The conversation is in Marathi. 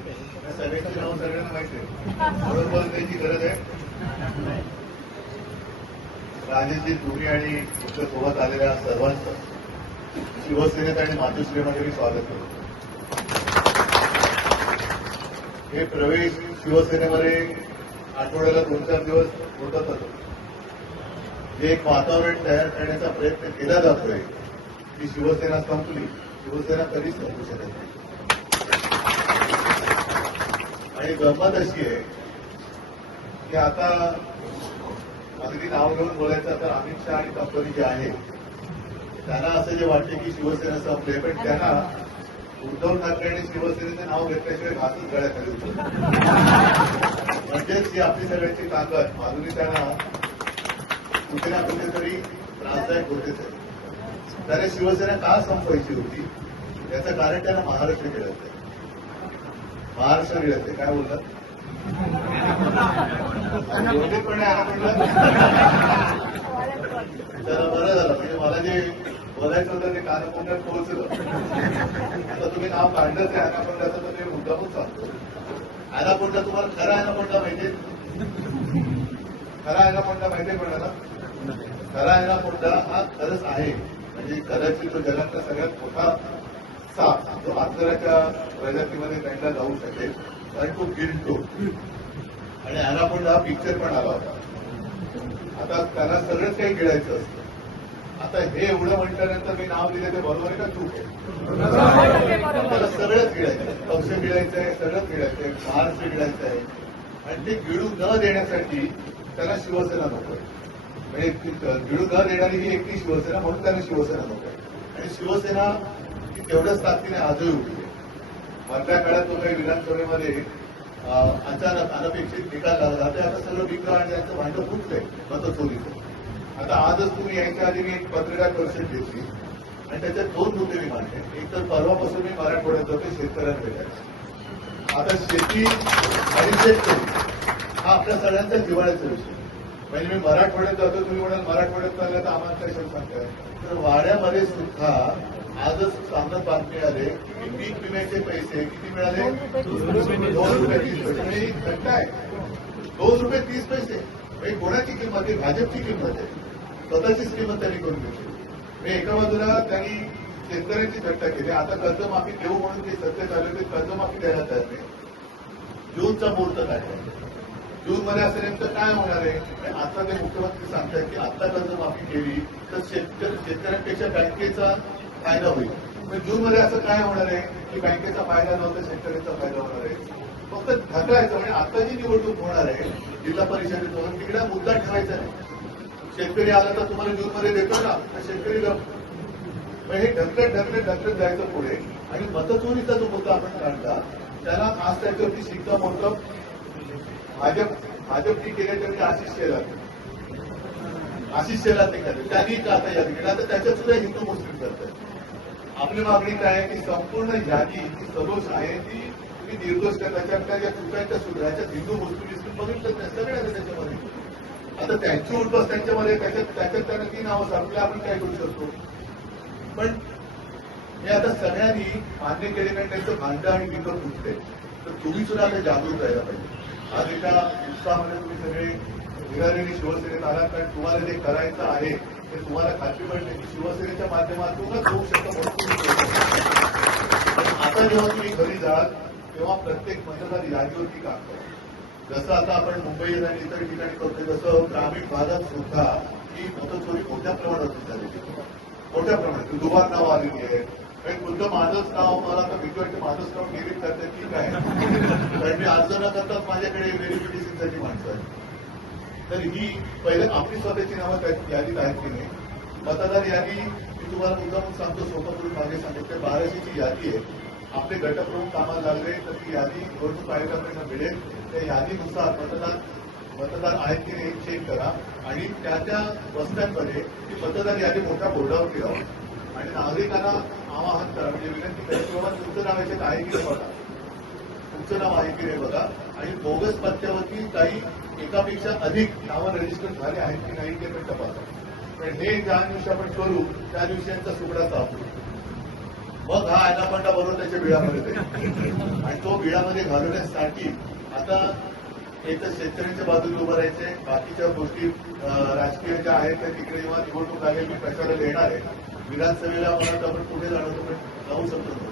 या सगळ्यांची नाव सगळ्यांना माहिती आहे त्याची गरज आहे राजेशजी तुम्ही आणि तुमच्यासोबत आलेल्या सर्वांचं शिवसेनेत आणि मातोश्रीमध्ये मी स्वागत करतो हे प्रवेश शिवसेनेमध्ये आठवड्याला दोन चार दिवस होतच होतो जे एक वातावरण तयार करण्याचा प्रयत्न केला जातोय की शिवसेना संपली शिवसेना कधीच संपू शकत नाही आणि गंमत अशी आहे की आता अगदी नाव घेऊन बोलायचं तर अमित शहा आणि कंपनी जे आहे त्यांना असं जे वाटते की शिवसेना संपले पण त्यांना उद्धव ठाकरे आणि शिवसेनेचं नाव घेतल्याशिवाय घासून गळ्याखाली उतरतो. म्हणजेच ही आपली सगळ्यांची ताकद माधुरी त्यांना कुठे ना कुठेतरी त्रासदायक होतेच आहे त्याने शिवसेना का संपवायची होती? याचं कारण त्यांना महाराष्ट्र केलं होतं. फार मिळत आहे काय बोलतात? दोन्हीपणे तर बरं झालं म्हणजे मला जे बोलायचं होतं ते कानकोंड्यात पोहोचलं. आता तुम्ही नाव काढलंच आहे अनाकोंड्याचं तर मी मुद्दामच सांगतो. अनाकोंडा तुम्हाला खरा अनाकोंडा माहितीये खरा अनाकोंडा माहितीये कोणाला? खरा अनाकोंडा हा खरंच आहे. म्हणजे कदाचित तो जगातला सगळ्यात मोठा साप जो आंतराच्या प्रजातीमध्ये त्यांना जाऊ शकेल. कारण तो गिरतो. आणि अनाकोंडा हा पिक्चर पण आला होता. आता त्यांना सगळंच काही गिळायचं असतं. आता हे एवढं म्हटल्यानंतर मी नाव दिलं ते बरोबर आहे का चूक आहे? त्याला सगळंच गिळायचं आहे. पक्ष गिळायचं आहे सगळंच गिळायचं आहे महाराष्ट्र गिळायचं आहे. आणि ते गिळू न देण्यासाठी त्याला शिवसेना नको म्हणजे गिळू न देणारी ही एकटी शिवसेना म्हणून त्यांना शिवसेना नको आहे. आणि शिवसेना की तेवढ्याच ताकदीने आजही उभी मधल्या काळात तो काही विधानसभेमध्ये अचानक अनपेक्षित निकाल लागला ते आता सगळं बिघडं आणि त्यांचं भांडं फुटलंय मतचोरीचं आता आजच तुम्ही यायच्या आधी मी एक पत्रकार परिषद घेतली. आणि त्याच्यात दोन मुद्दे मी मांडले. एक तर परवापासून मी मराठवाड्यात जातो शेतकऱ्यांना आता शेती आणि शेतकरी हा आपल्या सगळ्यांचा जिव्हाळ्याचा विषय. म्हणजे मी मराठवाड्यात जातो तुम्ही म्हणाल मराठवाड्यात चालल्या तर आम्हाला काय शब्द सांगताय तर वाड्यामध्ये सुद्धा आजच चांगलं बातमी आले की पीक विम्याचे पैसे किती मिळाले? दोन रुपये तीस पैसे. आणि ही घटना आहे. दोन रुपये तीस पैसे. म्हणजे कोणाची किंमत आहे? भाजपची किंमत आहे. स्वतःचीच किंमत त्यांनी करून घेतली एका बाजूला त्यांनी शेतकऱ्यांची चर्चा केली. आता कर्जमाफी देऊ म्हणून ते सत्य चालू ते कर्जमाफी द्यायला तयार नाही. जूनचा मुहूर्त काय जून मध्ये असं नेमकं काय होणार आहे? आता ते मुख्यमंत्री सांगतात की आता कर्जमाफी केली तर शेतकरी शेतकऱ्यांपेक्षा बँकेचा फायदा होईल. पण जून मध्ये असं काय होणार आहे? की बँकेचा फायदा नव्हता शेतकऱ्यांचा फायदा होणार आहे. फक्त ढकलायचं म्हणजे आता जी निवडणूक होणार आहे जिल्हा परिषदेतून तिकडे मुद्दा ठेवायचा आहे. शेतकरी आला तर तुम्हाला जून मध्ये देतो ना तर शेतकरी हे ढकलत ढकलत ढकलत जायचं पुढे. आणि मतचोरीचा जो मुद्दा आपण काढला त्याला आज त्याच्यावरती शिक्कामोर्तब भाजप भाजपनी केले तर ते आशिष शेलार. आशिष शेलार ते करते त्यांनी आता यादी केली. आता त्याच्यात सुद्धा हिंदू मुस्लिम करतात. आपली मागणी काय आहे की संपूर्ण यादी जी सदोष आहे ती तुम्ही निर्दोष करा. त्याच्यातल्या ज्या चुकांच्या सुधाराच्या हिंदू मुस्लिम मुस्लिम बघितलं नाही. सगळे त्याच्यामध्ये. आता त्यांची उद्भव त्यांच्यामध्ये त्याच्यात त्याच्यात त्यांना ती नावं सांगितलं आपण काय करू शकतो? पण हे आता सगळ्यांनी मान्य केले कारण त्यांचं भांडं आणि विकत फुटते तर तुम्ही सुद्धा आता जागरूक राहायला पाहिजे. आज एका उत्साहामध्ये तुम्ही सगळे निघालेली शिवसेनेत आलात. कारण तुम्हाला जे करायचं आहे ते तुम्हाला खात्री पडते. की शिवसेनेच्या माध्यमातूनच होऊ शकतं आता जेव्हा तुम्ही घरी जाल तेव्हा प्रत्येक मतदार यादीवरती काम करा जसं आता आपण मुंबई आणि इतर ठिकाणी करतोय तसं ग्रामीण भागात सुद्धा ही मतचोरी मोठ्या प्रमाणात झालेली मोठ्या प्रमाणात. दुबार नाव आलेली आहे. आणि खुद्द माझंच नाव मला आता भीती वाटते माझंच नाव डेबिट करते. ठीक आहे. बाजारात मी अर्ज न करताच माझ्याकडे व्हेरिफिकेशनसाठी माणसं आहेत तर ही पहिले आपली स्वतःची नावं त्या यादीत आहेत की नाही? मतदार यादी मी तुम्हाला मुद्दाम सांगतो सोपं करून मागे सांगितलं बाराशेची यादी आहे. आपले गटप्रमुख कामाला लागले तर ती यादी निवडणूक आयोगाकडनं मिळेल त्या यादीनुसार मतदार मतदार आहेत की नाही चेक करा. आणि त्या त्या वस्त्यांमध्ये ती मतदार यादी मोठ्या बोर्डावरती लावा आणि नागरिकांना आवाहन करा म्हणजे विनंती करा किंवा बाबा तुमचं नाव याच्यात आहे की नाही बघा. तुमचं नाव आहे नाही बघा. आणि बोगस पत्त्यावरती काही एकापेक्षा अधिक नावं रजिस्टर झाले आहेत की नाही ते पण तपासा. पण हे ज्या दिवशी आपण करू त्या दिवशी यांचा सुगडा सापडू मग हा अनाकोंडा बरोबर त्याच्या बिळामध्ये आणि तो बिळामध्ये घालवण्यासाठी आता एक तर शेतकऱ्यांच्या बाजूला उभं राहायचे बाकीच्या गोष्टी राजकीय ज्या आहेत त्या तिकडे जेव्हा निवडणूक आले मी प्रचाराला येणार आहे. विधानसभेला मला वाटतं आपण पुढे पण जाऊ शकतो